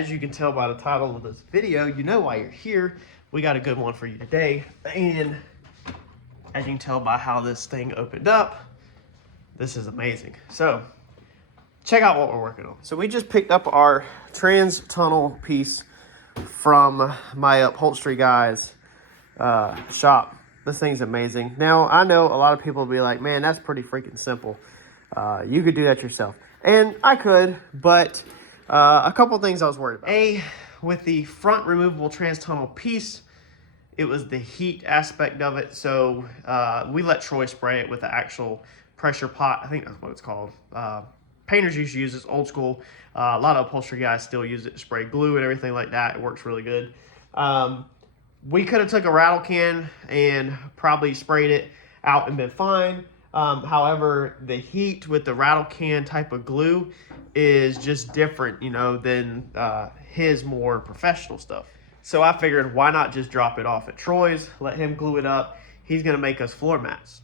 as you can tell by the title of this video, you know why you're here. We got a good one for you today. And as you can tell by how this thing opened up, this is amazing. So check out what we're working on. So we just picked up our trans tunnel piece from my upholstery guy's shop. This thing's amazing. Now, I know a lot of people will be like, man, that's pretty freaking simple. You could do that yourself. And I could, but a couple things I was worried about. With the front removable trans tunnel piece, it was the heat aspect of it. So we let Troy spray it with the actual pressure pot. I think that's what it's called. Painters used to use this old school. A lot of upholstery guys still use it to spray glue and everything like that. It works really good. We could have took a rattle can and probably sprayed it out and been fine. However, the heat with the rattle can type of glue is just different, you know, than his more professional stuff. So I figured, why not just drop it off at Troy's, let him glue it up. He's gonna make us floor mats.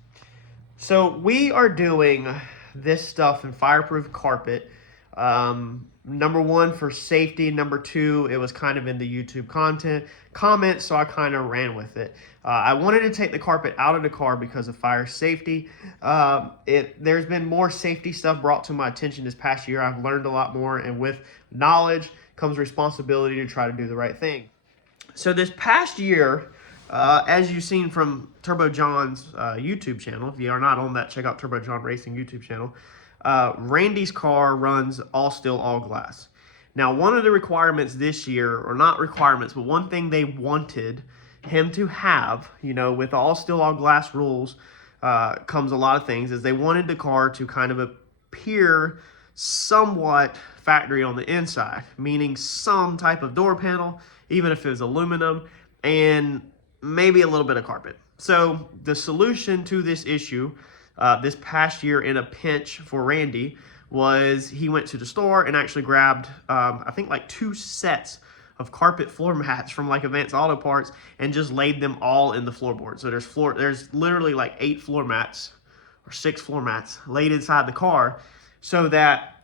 So we are doing this stuff in fireproof carpet. Number one, for safety. Number two, it was kind of in the YouTube comments, so I kind of ran with it. I wanted to take the carpet out of the car because of fire safety. There's been more safety stuff brought to my attention this past year. I've learned a lot more, and with knowledge comes responsibility to try to do the right thing. So this past year, as you've seen from Turbo John's YouTube channel, if you are not on that, check out Turbo John Racing YouTube channel. Randy's car runs all steel, all glass. Now, one of the requirements this year, or not requirements, but one thing they wanted him to have, you know, with all steel, all glass rules comes a lot of things, is they wanted the car to kind of appear somewhat factory on the inside, meaning some type of door panel, even if it was aluminum, and maybe a little bit of carpet. So the solution to this issue this past year in a pinch for Randy was he went to the store and actually grabbed, I think like 2 sets of carpet floor mats from like Advanced Auto Parts and just laid them all in the floorboard. So there's literally like 8 floor mats or 6 floor mats laid inside the car so that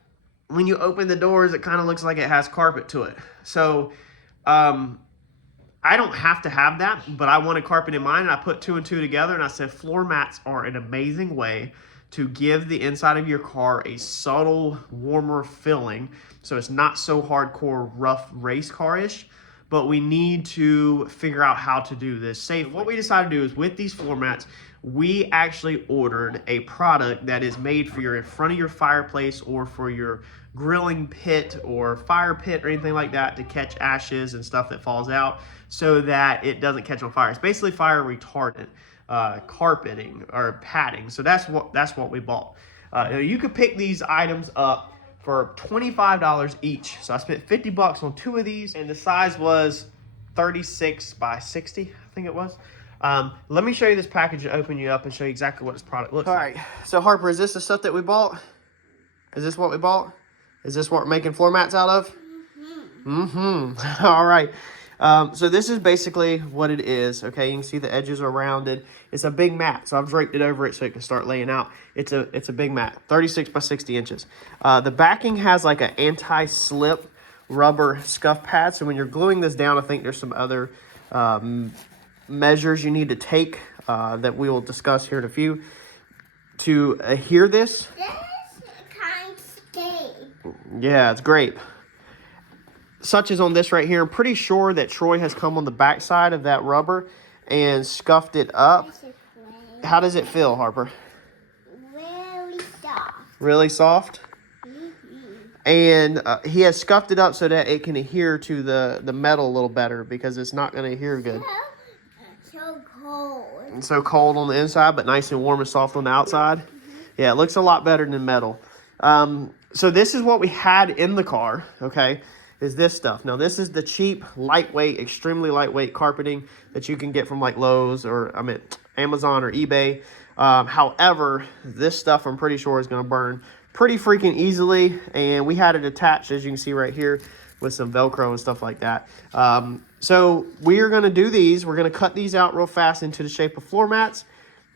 when you open the doors, it kind of looks like it has carpet to it. So I don't have to have that, but I wanted carpet in mine, and I put 2 and 2 together, and I said floor mats are an amazing way to give the inside of your car a subtle, warmer feeling, so it's not so hardcore, rough race car-ish, but we need to figure out how to do this safely. What we decided to do is, with these floor mats, we actually ordered a product that is made for your in front of your fireplace or for your grilling pit or fire pit or anything like that to catch ashes and stuff that falls out so that it doesn't catch on fire. It's basically fire retardant carpeting or padding. So that's what we bought. You could pick these items up for $25 each. So I spent $50 on 2 of these, and the size was 36 by 60, I think it was. Let me show you this package and open you up and show you exactly what this product looks like. All right, so Harper, is this the stuff that we bought? Is this what we bought? Is this what we're making floor mats out of? Mm-hmm. All right. So this is basically what it is. Okay, you can see the edges are rounded. It's a big mat, so I've draped it over it so it can start laying out. It's a big mat, 36 by 60 inches. The backing has like an anti-slip rubber scuff pad. So when you're gluing this down, I think there's some other measures you need to take that we will discuss here in a few to adhere this. Yeah, it's grape. Such as on this right here, I'm pretty sure that Troy has come on the back side of that rubber and scuffed it up. How does it feel, Harper? Really soft. Really soft? And he has scuffed it up so that it can adhere to the metal a little better because it's not going to adhere good. So cold. It's so cold on the inside, but nice and warm and soft on the outside. Yeah, it looks a lot better than metal. So this is what we had in the car, okay, is this stuff. Now, this is the cheap, lightweight, extremely lightweight carpeting that you can get from like Lowe's or, Amazon or eBay. However, this stuff I'm pretty sure is going to burn pretty freaking easily, and we had it attached, as you can see right here, with some Velcro and stuff like that. So we are going to do these. We're going to cut these out real fast into the shape of floor mats,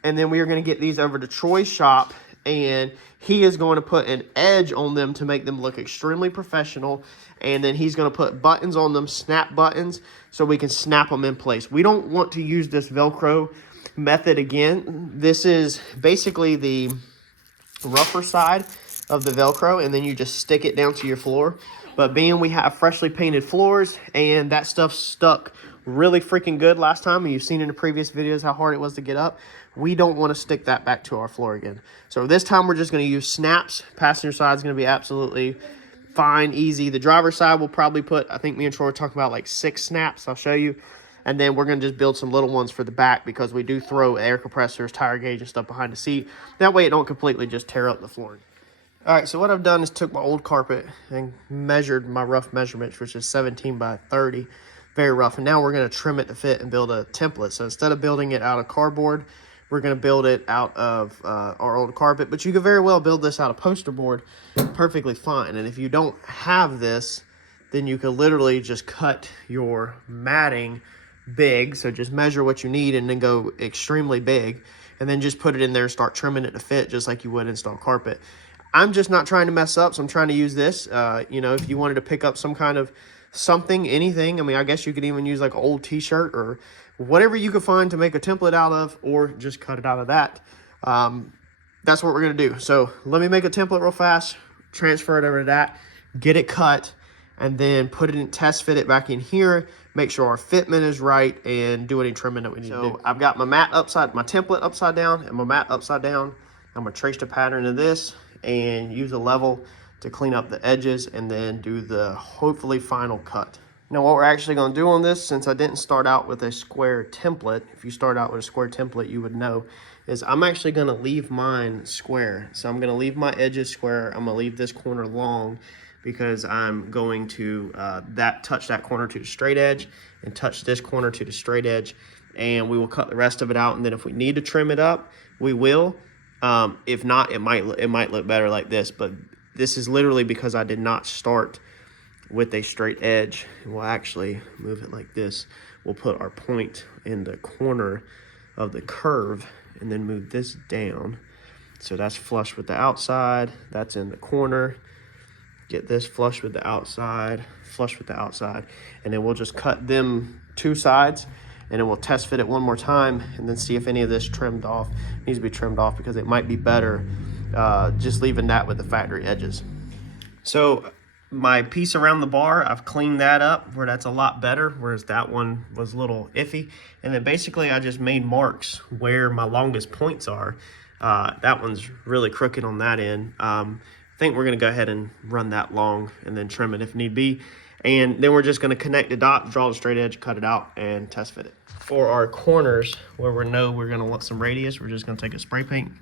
and then we are going to get these over to Troy's shop and he is going to put an edge on them to make them look extremely professional. And then he's going to put buttons on them, snap buttons, so we can snap them in place. We don't want to use this Velcro method again. This is basically the rougher side of the Velcro, and then you just stick it down to your floor. But being we have freshly painted floors and that stuff stuck really freaking good last time, and you've seen in the previous videos how hard it was to get up, we don't want to stick that back to our floor again. So this time we're just going to use snaps. Passenger side is going to be absolutely fine, easy. The driver's side will probably put, I think me and Troy were talking about like 6 snaps. I'll show you. And then we're going to just build some little ones for the back, because we do throw air compressors, tire gauge, and stuff behind the seat. That way it don't completely just tear up the flooring. All right, so what I've done is took my old carpet and measured my rough measurements, which is 17 by 30. Very rough. And now we're going to trim it to fit and build a template. So instead of building it out of cardboard, we're going to build it out of our old carpet. But you could very well build this out of poster board perfectly fine. And if you don't have this, then you could literally just cut your matting big. So just measure what you need and then go extremely big. And then just put it in there and start trimming it to fit just like you would install carpet. I'm just not trying to mess up, so I'm trying to use this. You know, if you wanted to pick up some kind of something, anything, I mean, I guess you could even use like an old t-shirt or whatever you could find to make a template out of, or just cut it out of that. That's what we're going to do. So let me make a template real fast, transfer it over to that, get it cut, and then put it in, test fit it back in here, make sure our fitment is right, and do any trimming that we need to do. I've got my mat upside, my template upside down, and my mat upside down. I'm going to trace the pattern of this and use a level to clean up the edges, and then do the hopefully final cut. Now what we're actually going to do on this, since I didn't start out with a square template, if you start out with a square template you would know, is I'm actually going to leave mine square. So I'm going to leave my edges square. I'm going to leave this corner long, because I'm going to touch that corner to the straight edge and touch this corner to the straight edge, and we will cut the rest of it out. And then if we need to trim it up, we will. If not, it might look better like this, but this is literally because I did not start with a straight edge. We'll actually move it like this. We'll put our point in the corner of the curve and then move this down. So that's flush with the outside, that's in the corner. Get this flush with the outside, flush with the outside, and then we'll just cut them 2 sides, and then we'll test fit it one more time and then see if any of this needs to be trimmed off, because it might be better just leaving that with the factory edges. So my piece around the bar, I've cleaned that up where that's a lot better, whereas that one was a little iffy. And then basically I just made marks where my longest points are. That one's really crooked on that end. I think we're going to go ahead and run that long and then trim it if need be. And then we're just going to connect the dot, draw the straight edge, cut it out, and test fit it. For our corners, where we know we're going to want some radius, we're just going to take a spray paint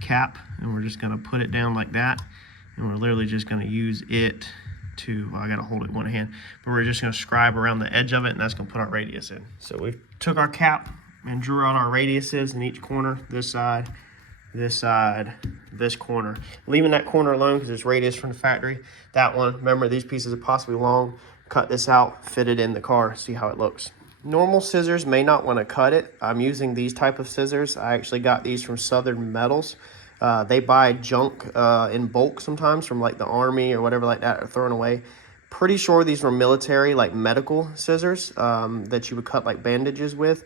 cap and we're just going to put it down like that. And we're literally just going to use it to, well, I got to hold it in one hand, but we're just going to scribe around the edge of it, and that's going to put our radius in. So we took our cap and drew out our radiuses in each corner, this side, this corner, leaving that corner alone because it's radius from the factory. That one, remember, these pieces are possibly long. Cut this out, fit it in the car, see how it looks. Normal scissors may not want to cut it. I'm using these type of scissors. I actually got these from Southern Metals. They buy junk in bulk sometimes from like the army or whatever like that, or thrown away. Pretty sure these were military, like medical scissors that you would cut like bandages with.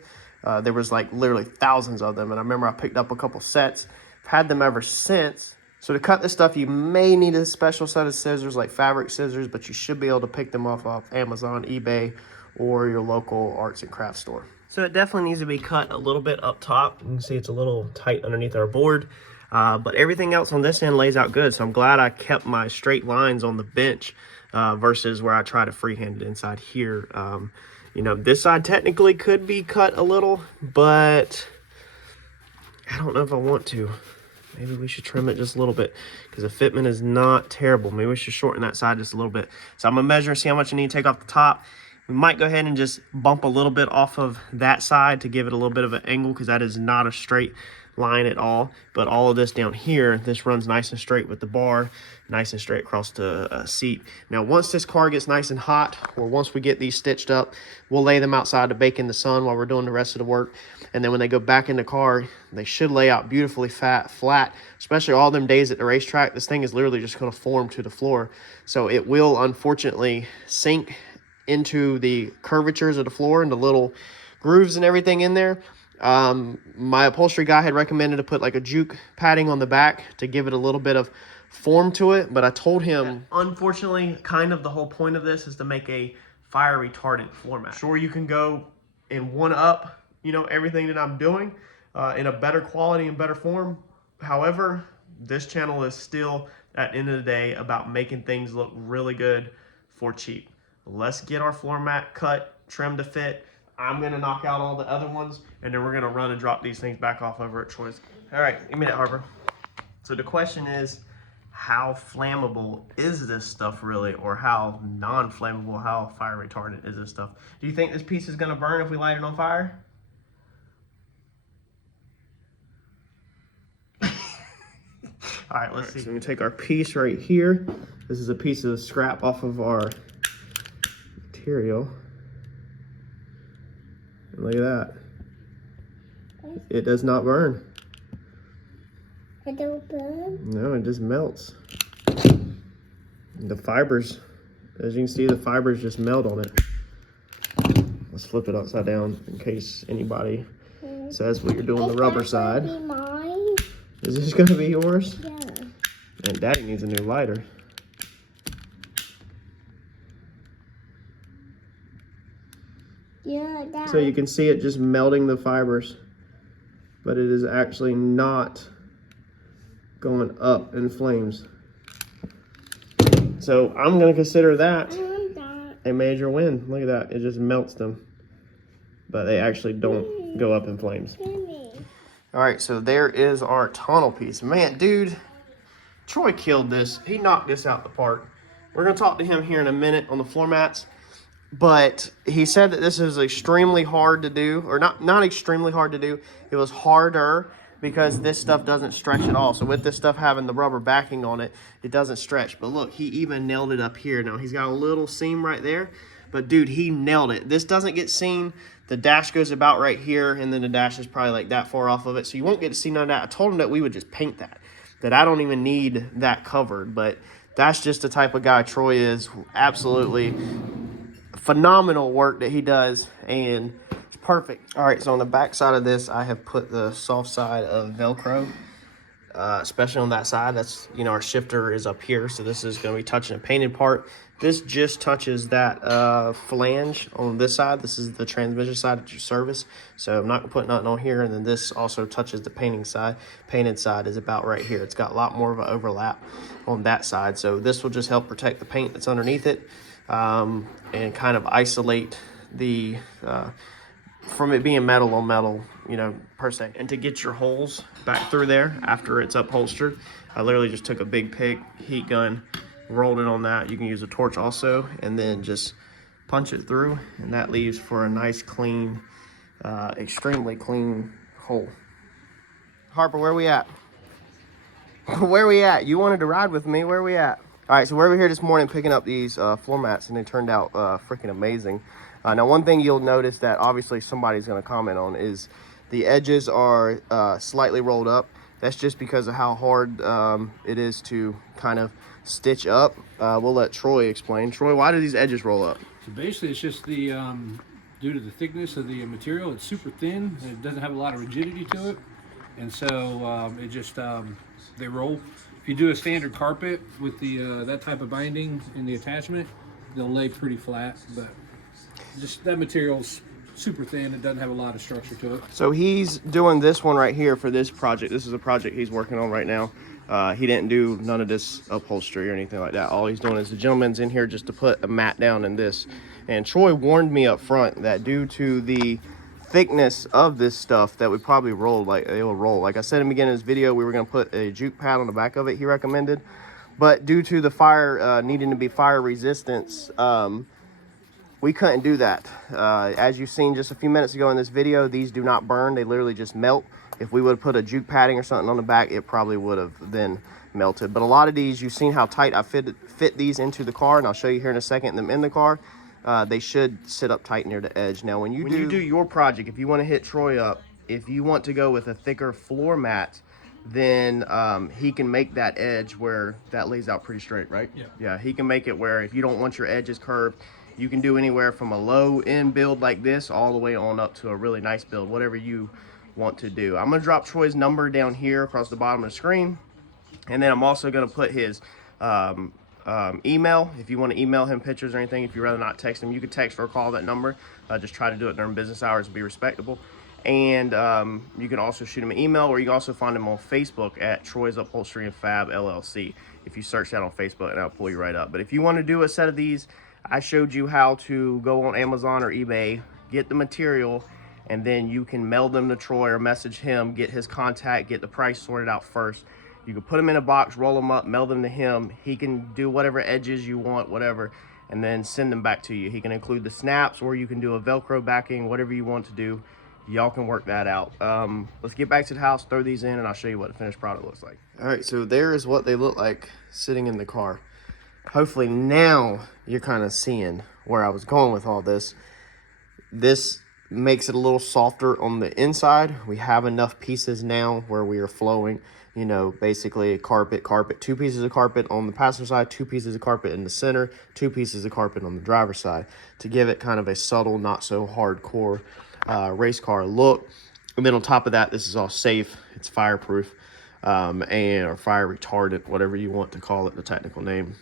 There was like literally thousands of them, and I remember I picked up a couple sets. I've had them ever since. So to cut this stuff, you may need a special set of scissors like fabric scissors, but you should be able to pick them off Amazon, eBay, or your local arts and crafts store. So it definitely needs to be cut a little bit up top. You can see it's a little tight underneath our board. But everything else on this end lays out good, so I'm glad I kept my straight lines on the bench versus where I try to freehand it inside here. You know, this side technically could be cut a little, but I don't know if I want to. Maybe we should trim it just a little bit because the fitment is not terrible. Maybe we should shorten that side just a little bit. So I'm going to measure and see how much I need to take off the top. We might go ahead and just bump a little bit off of that side to give it a little bit of an angle, because that is not a straight line at all. But all of this down here, this runs nice and straight with the bar, nice and straight across the seat. Now, once this car gets nice and hot, or once we get these stitched up, we'll lay them outside to bake in the sun while we're doing the rest of the work. And then when they go back in the car, they should lay out beautifully flat, especially all them days at the racetrack. This thing is literally just going to form to the floor. So it will unfortunately sink into the curvatures of the floor and the little grooves and everything in there. My upholstery guy had recommended to put like a juke padding on the back to give it a little bit of form to it, but I told him, unfortunately, kind of the whole point of this is to make a fire retardant floor mat. Sure, you can go and one up, you know, everything that I'm doing in a better quality and better form. However, this channel is still, at the end of the day, about making things look really good for cheap. Let's get our floor mat cut, trimmed to fit. I'm gonna knock out all the other ones, and then we're gonna run and drop these things back off over at Troy's. All right, give me that, Harper. So the question is, how flammable is this stuff really, or how non-flammable, how fire retardant is this stuff? Do you think this piece is gonna burn if we light it on fire? All right, let's see. So we take our piece right here. This is a piece of scrap off of our material. And look at that. It does not burn. It don't burn? No, it just melts. The fibers, as you can see, the fibers just melt on it. Let's flip it upside down in case anybody says what you're doing the rubber side. Is that gonna be mine? Is this gonna be yours? Yeah. And Daddy needs a new lighter. Yeah, Dad. So you can see it just melting the fibers, but it is actually not going up in flames. So I'm gonna consider that a major win. Look at that, it just melts them, but they actually don't go up in flames. All right, so there is our tunnel piece. Man, dude, Troy killed this. He knocked this out the park. We're gonna talk to him here in a minute on the floor mats. But he said that this is extremely hard to do, or not extremely hard to do. It was harder because this stuff doesn't stretch at all. So with this stuff having the rubber backing on it, it doesn't stretch. But look, he even nailed it up here. Now he's got a little seam right there, but dude, he nailed it. This doesn't get seen. The dash goes about right here, and then the dash is probably like that far off of it. So you won't get to see none of that. I told him that we would just paint that I don't even need that covered, but that's just the type of guy Troy is. Absolutely phenomenal work that he does, and it's perfect. All right, so on the back side of this, I have put the soft side of Velcro, especially on that side. That's, you know, our shifter is up here, so this is going to be touching a painted part. This just touches that flange on this side. This is the transmission side that you service, so I'm not going to put nothing on here. And then this also touches the painting side. Painted side is about right here. It's got a lot more of an overlap on that side, so this will just help protect the paint that's underneath it. And kind of isolate the from it being metal on metal, you know, per se. And to get your holes back through there after it's upholstered, I literally just took a big pick, heat gun, rolled it on that. You can use a torch also, and then just punch it through, and that leaves for a nice clean, extremely clean hole. Harper, where we at? Where we at? You wanted to ride with me. Where we at? All right, so we're over here this morning picking up these floor mats, and they turned out freaking amazing. Now, one thing you'll notice that obviously somebody's going to comment on is the edges are slightly rolled up. That's just because of how hard it is to kind of stitch up. We'll let Troy explain. Troy, why do these edges roll up? So basically, it's just the due to the thickness of the material. It's super thin, and it doesn't have a lot of rigidity to it, and so it just they roll. If you do a standard carpet with the that type of binding in the attachment, they'll lay pretty flat, but just that material's super thin. It doesn't have a lot of structure to it. So he's doing this one right here for this project. This is a project he's working on right now. He didn't do none of this upholstery or anything like that. All he's doing is the gentleman's in here just to put a mat down in this. And Troy warned me up front that due to the thickness of this stuff that would probably roll, like it will roll. Like I said in the beginning of this video, we were going to put a juke pad on the back of it, he recommended. But due to the fire needing to be fire resistance, we couldn't do that. As you've seen just a few minutes ago in this video, these do not burn. They literally just melt. If we would have put a juke padding or something on the back, it probably would have then melted. But a lot of these, you've seen how tight I fit these into the car, and I'll show you here in a second them in the car. They should sit up tight near the edge. Now, when you do your project, if you want to hit Troy up, if you want to go with a thicker floor mat, then he can make that edge where that lays out pretty straight, right? Yeah, he can make it where if you don't want your edges curved, you can do anywhere from a low end build like this all the way on up to a really nice build, whatever you want to do. I'm gonna drop Troy's number down here across the bottom of the screen, and then I'm also gonna put his email. If you want to email him pictures or anything, if you'd rather not text him, you can text or call that number. Just try to do it during business hours and be respectable. And you can also shoot him an email, or you can also find him on Facebook at Troy's Upholstery and Fab LLC. If you search that on Facebook, and I'll pull you right up. But if you want to do a set of these, I showed you how to go on Amazon or eBay, get the material, and then you can mail them to Troy or message him, get his contact, get the price sorted out first. You can put them in a box, roll them up, mail them to him. He can do whatever edges you want, whatever, and then send them back to you. He can include the snaps, or you can do a Velcro backing, whatever you want to do. Y'all can work that out. Let's get back to the house, throw these in, and I'll show you what the finished product looks like. All right, so there is what they look like sitting in the car. Hopefully now you're kind of seeing where I was going with all this. This makes it a little softer on the inside. We have enough pieces now where we are flowing, you know, basically a carpet, 2 pieces of carpet on the passenger side, 2 pieces of carpet in the center, 2 pieces of carpet on the driver's side, to give it kind of a subtle, not so hardcore race car look. And then on top of that, this is all safe. It's fireproof or fire retardant, whatever you want to call it, the technical name.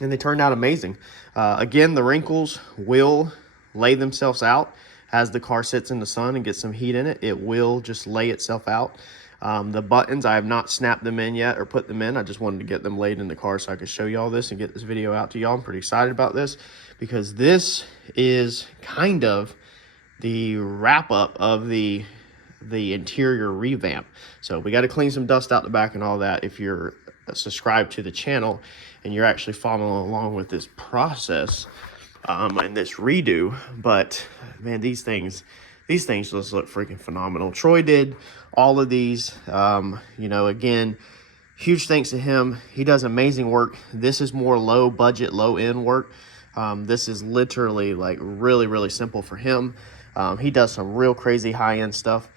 And they turned out amazing. Again, the wrinkles will lay themselves out as the car sits in the sun and gets some heat in it. It will just lay itself out. The buttons, I have not snapped them in yet or put them in. I just wanted to get them laid in the car so I could show you all this and get this video out to y'all. I'm pretty excited about this because this is kind of the wrap up of the interior revamp. So we got to clean some dust out the back and all that. If you're subscribed to the channel and you're actually following along with this process and this redo, but man, these things just look freaking phenomenal. Troy did all of these. You know, again, huge thanks to him. He does amazing work. This is more low budget, low end work. This is literally like really simple for him. He does some real crazy high end stuff.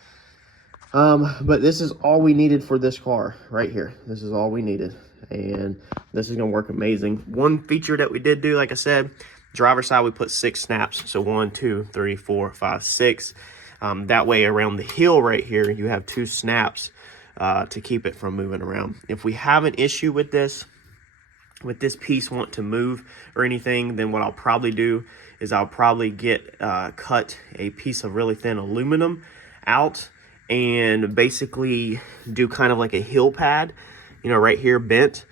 But this is all we needed for this car right here. This is all we needed, and this is gonna work amazing. One feature that we did do, like I said, driver's side, we put 6 snaps. So 1, 2, 3, 4, 5, 6. That way around the heel right here, you have 2 snaps to keep it from moving around. If we have an issue with this piece want to move or anything, then what I'll probably do is I'll probably cut a piece of really thin aluminum out and basically do kind of like a heel pad, you know, right here bent,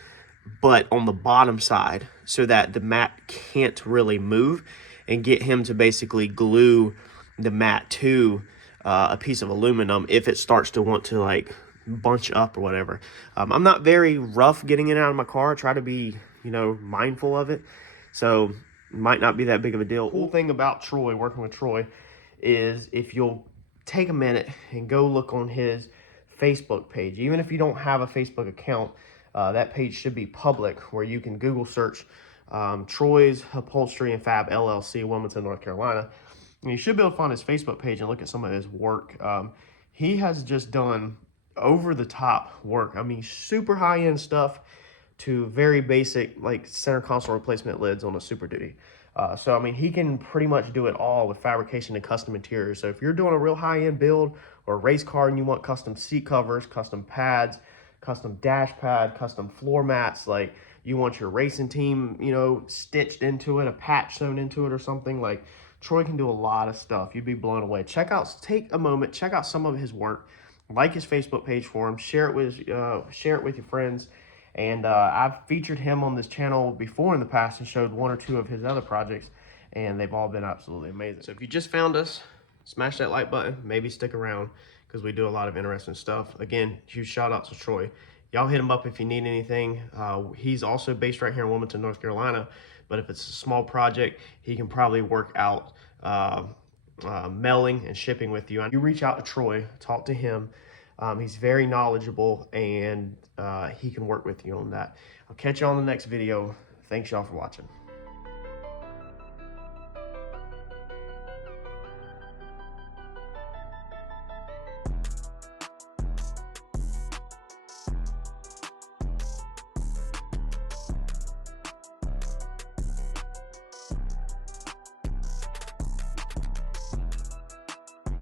but on the bottom side so that the mat can't really move, and get him to basically glue the mat to a piece of aluminum if it starts to want to like bunch up or whatever. I'm not very rough getting it out of my car. I try to be, you know, mindful of it. So it might not be that big of a deal. Cool thing about Troy, working with Troy, is if you'll take a minute and go look on his Facebook page. Even if you don't have a Facebook account, that page should be public, where you can Google search Troy's Upholstery and Fab LLC, Wilmington, North Carolina. And you should be able to find his Facebook page and look at some of his work. He has just done over the top work. I mean, super high end stuff to very basic, like center console replacement lids on a Super Duty. So, I mean, he can pretty much do it all with fabrication and custom interiors. So if you're doing a real high-end build or a race car and you want custom seat covers, custom pads, custom dash pad, custom floor mats, like you want your racing team, you know, stitched into it, a patch sewn into it or something, like Troy can do a lot of stuff. You'd be blown away. Take a moment, check out some of his work, like his Facebook page for him, share it with your friends. And I've featured him on this channel before in the past and showed 1 or 2 of his other projects, and they've all been absolutely amazing. So if you just found us, smash that like button, maybe stick around, because we do a lot of interesting stuff. Again, huge shout out to Troy. Y'all hit him up if you need anything. He's also based right here in Wilmington, North Carolina, but if it's a small project, he can probably work out mailing and shipping with you. You reach out to Troy, talk to him. He's very knowledgeable, and he can work with you on that. I'll catch you on the next video. Thanks y'all for watching.